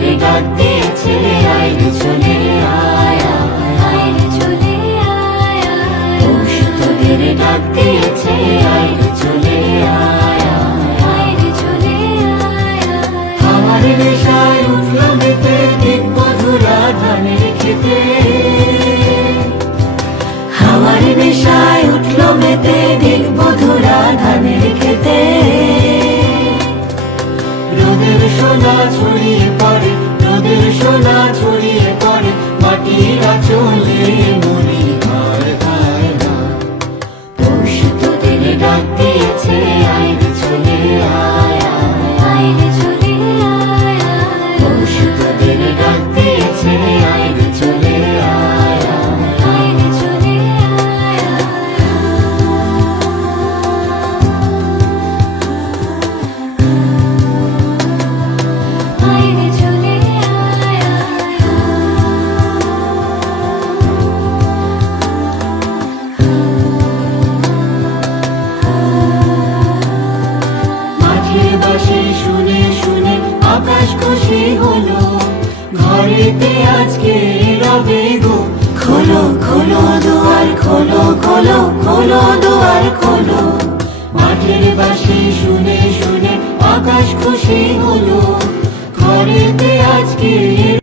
তোদের ডাক দিয়েছে, আয় রে চলে আয়, আয় রে চলে আয়, পৌষ তোদের ডাক দিয়েছে, আয় রে চলে আয়, আয় রে চলে আয়। আমার নেশায় উঠলো মেতে দিক মধুরা ধানের খেতে, আমার নেশায় উঠলো মেতে দিক মধুরা ধানের খেতে। রোদের সোনা ছড়িয়ে পড়ে, রোদের সোনা ছড়িয়ে পড়ে মাটির আঁচলে মরি, হায় হায় হায়। পৌষ তোদের ডাক দিয়েছে, আয় রে চলে আয়, আয় রে চলে আয়, পৌষ তোদের ডাক দিয়েছে, আয় রে চলে আয়, আয় রে চলে আয়। আয় রে চলে আয়, মাঠের বাঁশি শুনে শুনে আকাশ খুশি হলো, ঘরেতে আজকে